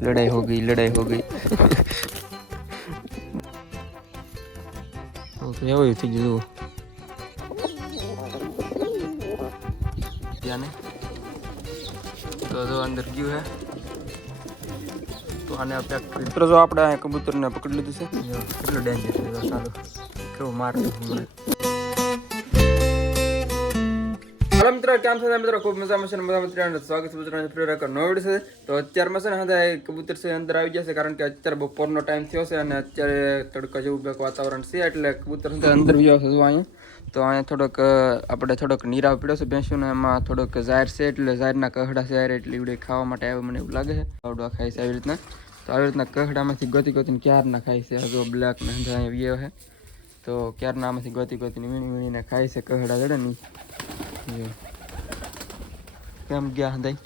लड़ाई हो गई लड़ाई हो गई तो એવું થઈ ગયું यानी तो जो अंदर गયું है તો આને પેક કરી મિત્રો જો આપણે આ કબૂતરને પકડી લીધું છે જો કેટલું ડેન્જર છે જો ચાલો કેવું મારે હમણાં હાલો મિત્રો કેમ છો મિત્રો ખૂબ મજામાં છે ને બધા મિત્રોને સ્વાગત છે મિત્રોને ફરી એક નવો વિડિયો છે તો અત્યારમાં છે ને હંધાય કબૂતર છે અંદર આવી જશે કારણ કે અત્યારે બપોરનો ટાઈમ થયો છે અને અત્યારે તડકા જેવું બેક વાતાવરણ છે એટલે કબૂતર અંદર વ્યો છે જો અહીંયા તો અહીંયા થોડોક આપણે થોડોક નીરાવ પીડ્યો છે ભેંસુને એમાં થોડોક ઝાર છે એટલે ઝારના કહડા છે ઝાર એટલે ઈવડે ખાવા માટે આવે મને એવું લાગે છે આવડવા ખાય છે આવી રીતના તો આવી રીતના કહડામાંથી ગોતી ગોતીને ક્યારના ખાય છે જો બ્લેક ને અહીંયા વ્યો છે તો ક્યારના આમાંથી ગોતી ગોતીને વીણી વીણીને ખાય છે કહડા જડે નહીં જો કેમ ગયા હંધાઈ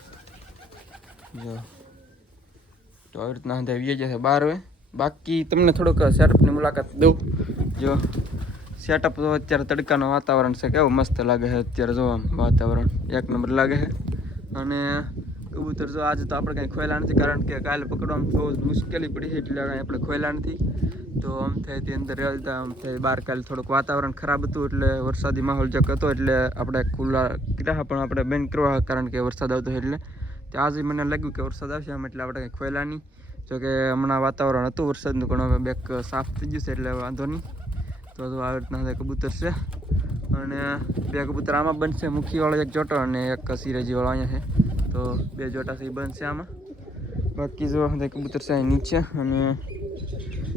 જો તો આવી રીતના હંધાઈ વી જશે 12 હવે બાકી તમને થોડોક સેટઅપની મુલાકાત દઉં જો સેટઅપ તો અત્યારે તડકાનું વાતાવરણ છે કેવું મસ્ત લાગે છે અત્યારે જો વાતાવરણ એક નંબર લાગે છે અને કબૂતર જો આજે તો આપણે કંઈ ખોયેલા નથી કારણ કે કાલે પકડવામાં બહુ મુશ્કેલી પડી છે એટલે આપણે ખોયેલા નથી તો આમ થાય તે અંદર રહેતા આમ થાય બહાર કાલે થોડુંક વાતાવરણ ખરાબ હતું એટલે વરસાદી માહોલ જે હતો એટલે આપણે ખુલ્લા કર્યા પણ આપણે બંધ કરવા કારણ કે વરસાદ આવતો એટલે ત્યાં આજે મને લાગ્યું કે વરસાદ આવશે આમ એટલે આપણે કંઈ ખોયેલા નહીં જોકે હમણાં વાતાવરણ હતું વરસાદનું પણ હવે બેક સાફ થઈ ગયું છે એટલે વાંધો નહીં તો આવી રીતના કબૂતર છે અને બે કબૂતર આમાં બનશે મુખીવાળો એક જોટો અને એક સિરાજીવાળો અહીંયા છે તો બે જોટા છે એ બનશે આમાં બાકી જો કબૂતર છે અહીં નીચે અને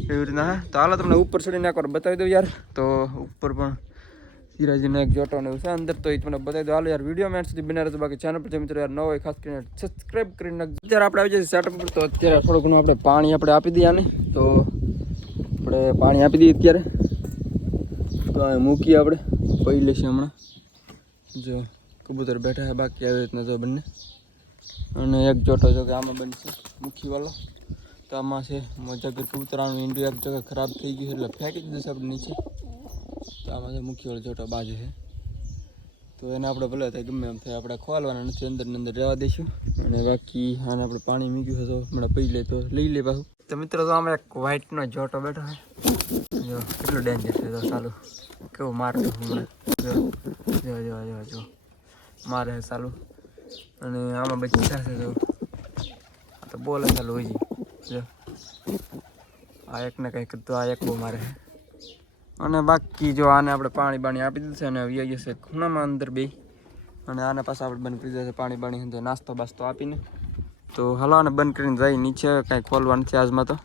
એવી રીતના હે તો હાલો તમને ઉપર ચડીને એકવાર બતાવી દઉં યાર તો ઉપર પણ સિરાજીનો એક જોટો ને એવું છે અંદર તો એ તમને બતાવી દઉં હાલો યાર વિડીયો મેચ સુધી બના રહેજો બાકી ચેનલ પર જે મિત્રો યાર ન હોય ખાસ કરીને સબસ્ક્રાઈબ કરી નાખજો અત્યારે આપણે આવી જઈએ સેટઅપ પર તો અત્યારે થોડું ઘણું આપણે પાણી આપણે આપી દઈએ આને તો આપણે પાણી આપી દઈએ અત્યારે તો મૂકીએ આપણે પી લેશે હમણાં જો કબૂતર બેઠા છે બાકી આવી રીતના જો બંને અને એક જોટો જો કે આમાં બનશે મુખીવાળો તો આમાં છે મજાકર કબૂતર આનું ઈંડું એક જગ્યા ખરાબ થઈ ગયું એટલે ફેંકી દીધું છે આપણે નીચે તો આમાં છે મુખીવાળો જોટો બાજુ છે તો એને આપણે ભલે થાય ગમે એમ થાય આપણે ખોલવાના નથી અંદર ને અંદર રહેવા દઈશું અને બાકી આને આપણે પાણી મૂક્યું છે તો હમણાં પી લે તો લઈ લે પાછું તો મિત્રો તો આમાં એક વ્હાઈટનો જોટો બેઠો છે જો કેટલું ડેન્જર છે તો ચાલુ કેવું મારે હમણાં જો જો જો જો જો મારે ચાલુ અને આમાં બચ્ચા છે તો આ તો બોલે ચાલુ હોય જો આ એકને કંઈક તો આ એક બહુ મારે અને બાકી જો આને આપણે પાણી બાણી આપી દીધું છે અને વી જશે ખૂણામાં અંદર બે અને આને પાછા આપણે બંધ કરી દીધા છે પાણી બાણી અંદર નાસ્તો બાસ્તો આપીને તો હાલો આને બંધ કરીને જાય નીચે કાંઈ ખોલવા નથી આજમાં તો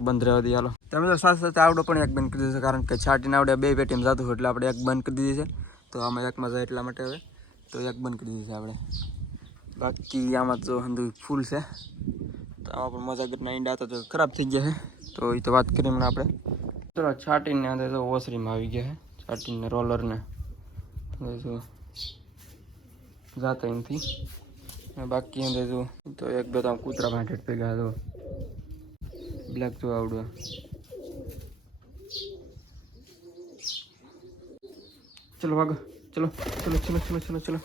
બંધ રહેવા દઈએ હાલો તમે તો સાથે સાથે આવડો પણ એક બંધ કરી દીધો છે કારણ કે છાટીને આવડે બે પેટીમાં જતું હોય એટલે આપણે એક બંધ કરી દીધી છે તો આમાં એકમાં જાય એટલા માટે હવે તો એક બંધ કરી દીધી છે આપણે બાકી આમાં તો હંધું ફૂલ છે તો આમાં પણ મજાગરના ઈંડા તો ખરાબ થઈ ગયા છે તો એ તો વાત કરીએ હમણાં આપણે ચલો છાટીને અંદર તો ઓસરીમાં આવી ગયા છે છાટીને રોલરને જો જાતા એમથી બાકી અંદર જો તો એક બે તો આમ કૂતરા ભાંઠેટ ભેગા તો બ્લેક જો આવડું ચલો વાગો ચલો ચલો ચલો ચલો ચલો ચલો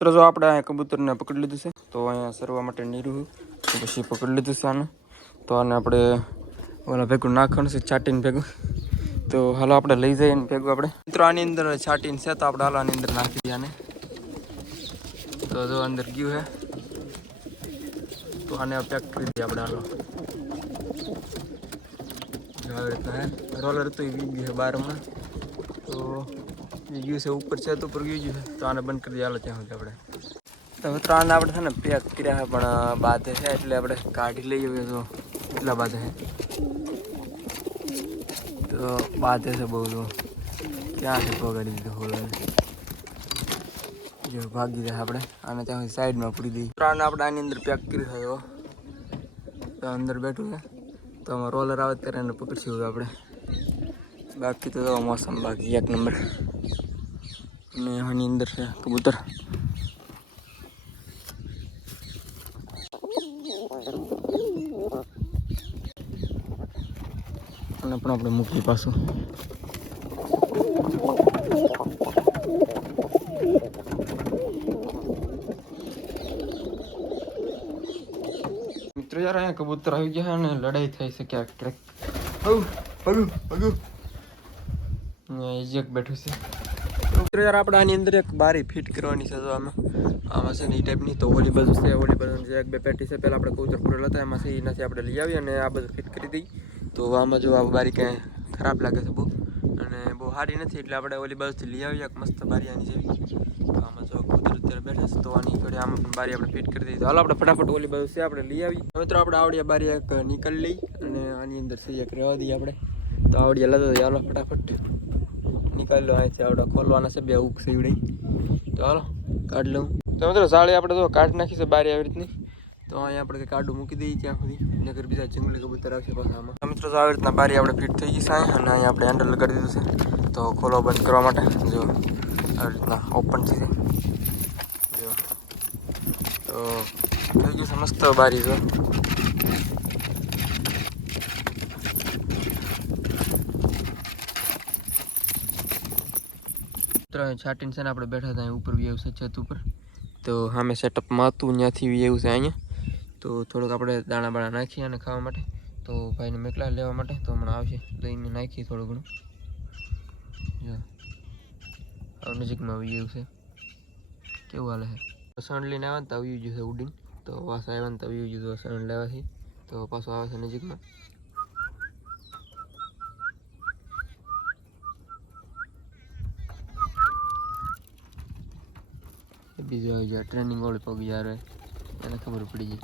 મિત્રો જો આપણે અહીંયા કબૂતરને પકડી લીધું છે તો અહીંયા સરવા માટે નીરું પછી પકડી લીધું છે આને તો આને આપણે ઓલા ભેગું નાખવાનું છે છાટીને ભેગું તો હાલો આપણે લઈ જઈએ ને ભેગું આપણે મિત્રો આની અંદર છાટીને છે તો આપણે હાલો આની અંદર નાખી દઈએ આને તો જો અંદર ગયું છે તો આને પેક કરી દઈએ આપણે હાલો આવી રીતના હે રોલર તો એ વી ગયું છે બહાર હમણાં તો એ ગયું છે ઉપર છે તો ઉપર ગયું છે તો આને બંધ કરી દઈએ હાલો ત્યાં સુધી આપણે તો મિત્રો આને આપણે છે ને પેક કર્યા છે પણ બાધે છે એટલે આપણે કાઢી લઈએ તો કેટલા બાધે છે તો બાધે છે બહુ તો ક્યાં છે પગાડી દીધું હોલને જો ભાગી જાય આપણે આને ત્યાં સાઈડમાં પૂરી દઈએ આને આપણે આની અંદર પેક કરી થયો તો અંદર બેઠું છે તો આમાં રોલર આવે ત્યારે એને પકડશું હવે આપણે બાકી તો મોસમ બાકી એક નંબર અને આની અંદર છે કબૂતર અને પણ આપણે મૂકી પાછું મિત્રો યાર અહીંયા કબૂતર આવી ગયા અને લડાઈ થઈ છે ક્યાંક ક્યાંક. પગું પગું એક બેઠું છે. મિત્રો યાર આપણે આની અંદર એક બારી ફિટ કરવાની છે. તો આમાં છે ને એ ટાઈપની તો ઓલી બાજુ છે, ઓલી બાજુ જે એક બે પેટી છે પહેલાં આપણે કબૂતર પૂરેલા હતા એમાં છે એનાથી આપણે લઈ આવીએ અને આ બધું ફિટ કરી દઈ. તો આમાં જો આ બારી કાંઈ ખરાબ લાગે છે બહુ અને બહુ સારી નથી, એટલે આપણે ઓલી બાજુથી લઈ આવીએ એક મસ્ત બારી આની જેવી. તો આમાં જો કબૂતર અત્યારે બેઠા છે તો આની ઘડી આમાં પણ બારી આપણે ફિટ કરી દઈએ. તો હાલો આપણે ફટાફટ ઓલી બાજુ છે આપણે લઈ આવી. મિત્રો આપણે આવડિયા બારી એક નીકળી લઈ અને આની અંદર છે એક રહેવા દઈએ આપણે. તો આવડિયા લેતા જઈએ. હાલો ફટાફટ નીકળી લો. અહીંથી આપણે ખોલવાના છે બે ઉક સીવડી. તો હાલો કાઢ લઉં. તો મિત્રો સાળી આપણે તો કાઢી નાખી છે બારી આવી રીતની. તો અહીંયા આપણે કંઈ કાઢું મૂકી દઈએ ત્યાં સુધી, નગર બીજા જંગલી કબૂતર આવશે પાછા આમાં. મિત્રો આવી રીતના બારી આપણે ફિટ થઈ ગઈ છે અને અહીંયા આપણે હેન્ડલ લગાડી દીધું છે. તો ખોલવા બંધ કરવા માટે જો આવી રીતના ઓપન થઈ જાય. જો તો થઈ ગયું છે મસ્ત બારી. જો છાટીને છે ને આપણે બેઠા હતા ઉપર વ્યવ છે છત ઉપર. તો સામે સેટઅપમાં હતું ત્યાંથી વ્યવ છે અહીંયા. તો થોડુંક આપણે દાણા બાણા નાખીએ અને ખાવા માટે. તો ભાઈને મેકલા લેવા માટે તો હમણાં આવશે લઈને નાખીએ થોડું ઘણું. જો હવે નજીકમાં વ્યવ છે કેવું હાલે છે. સણ લઈને આવ્યા ને તો આવી ગયું છે ઉડીને. તો વાસા આવ્યા ને તો આવી ગયું સણ લેવાથી. તો પાછું આવે છે નજીકમાં. બીજું આવી જાય ટ્રેનિંગ વાળી પગ યાર એને ખબર પડી ગઈ.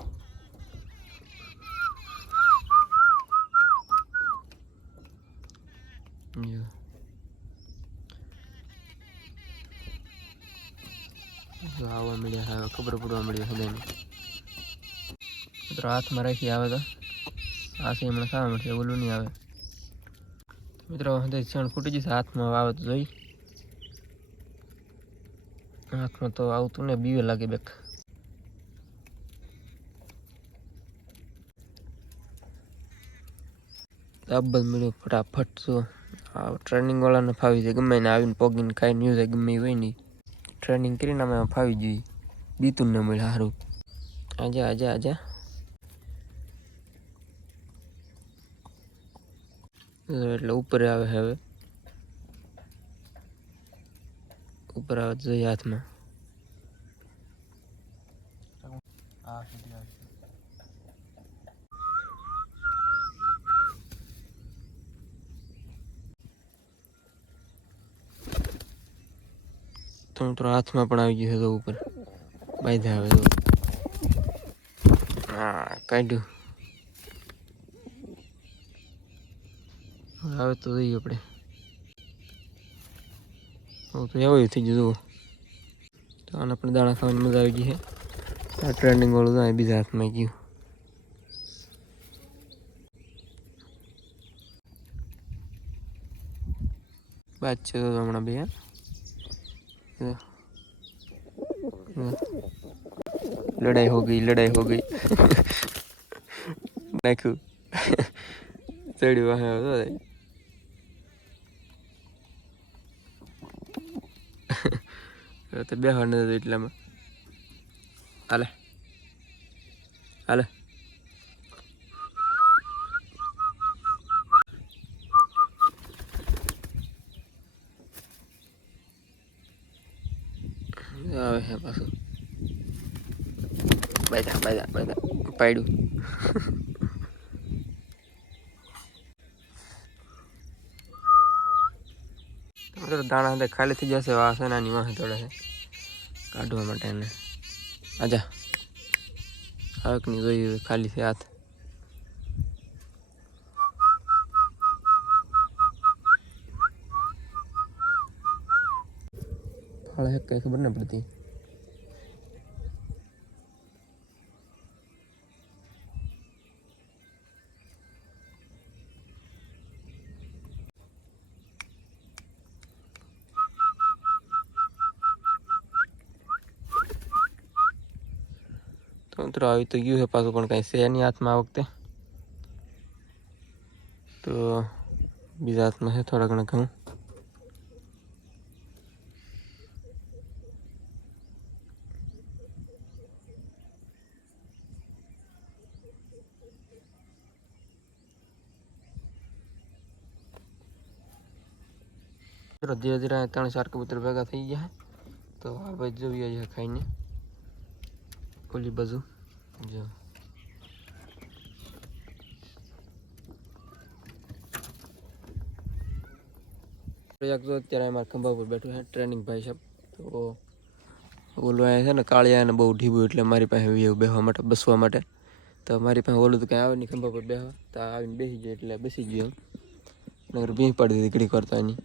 જો આવવા મળ્યા હવે ખબર પડવા મળી હૃદયને. મિત્રો હાથમાં રાખી આવે તો આ છે હમણાં ખાવા મળશે, ઓલું નહીં આવે. મિત્રો હૃદય ક્ષણ ફૂટી જશે હાથમાં આવે તો જોઈ. હાથમાં તો આવતું ને બીવે લાગે બેક. દાબલ મળ્યો ફટાફટ. જો આ ટ્રેનિંગ વાળાને ફાવી જાય ગમે ને આવીને પગીને ખાઈને ન્યૂઝ જાય ગમે હોય નહીં. ટ્રેનિંગ કરીને અમે ફાવી જઈએ. બીતું ન મળે સારું. આજા આજા આજા એટલે ઉપર આવે હવે ઉપર આવે જોઈએ હાથમાં. તો મિત્રો હાથમાં પણ આવી ગયું છે તો ઉપર બાંધ્યા આવે તો. હા કાઢ્યું. આવે તો જોઈએ આપણે. તો એવું થઈ ગયું જુઓ. તો આને પણ દાણા ખાવાની મજા આવી ગઈ છે. આ ટ્રેન્ડિંગ વાળું તો બીજા હાથમાં ગયું. બાદ છે તો હમણાં બે लड़ाई हो गई नाखू चढ़ी वहाँ तो बेहवा न એટલામાં હાલે હાલે આવે હે પાછું બાયદા પાડ્યું. દાણા સાથે ખાલી થઈ જશે. વાસણ નાની વાહ તોડે છે કાઢવા માટે એને. આજા આવકની જોઈ ખાલી છે હાથ. ફાળે કઈ ખબર ન પડતી. તો મિત્રો આવી તો ગયું છે પાછું પણ કાંઈ છે નહીં હાથમાં આ વખતે. તો બીજા હાથમાં છે થોડા ઘણા ઘઉં. ધીરે ધીરે 3-4 કબૂતર ભેગા થઈ ગયા તો આ બાજુ જોઈએ છે ખાઈને ઓલી બાજુ જો અત્યારે અમારા ખંભા પર બેઠું છે ટ્રેનિંગ ભાઈ સાહેબ તો ઓલું અહીંયા છે ને કાળિયા ને બહુ ઢીબું એટલે મારી પાસે બેસવા માટે બસવા માટે તો મારી પાસે ઓલું તો કંઈ આવે નહીં ખંભા પર બેસવા તો આવીને બેસી જાય એટલે બેસી ગયો નગર ભીંસ પડી દીધી ઘડી કરતા એની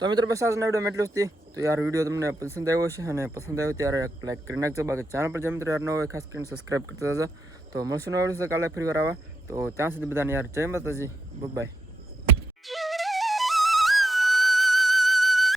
તો મિત્રો બસ આજના વિડીયોમાં એટલું જ હતી તો યાર વિડીયો તમને પસંદ આવ્યો છે અને પસંદ આવ્યો ત્યારે લાઈક કરી નાખજો બાકી ચેનલ પર જે મિત્રો યાર ન હોય ખાસ કરીને સબસ્ક્રાઈબ કરતા જજો તો મળશું નવા વિડીયો કાલે ફરી વાર આવા તો ત્યાં સુધી બધાને યાર જય માતાજી બાય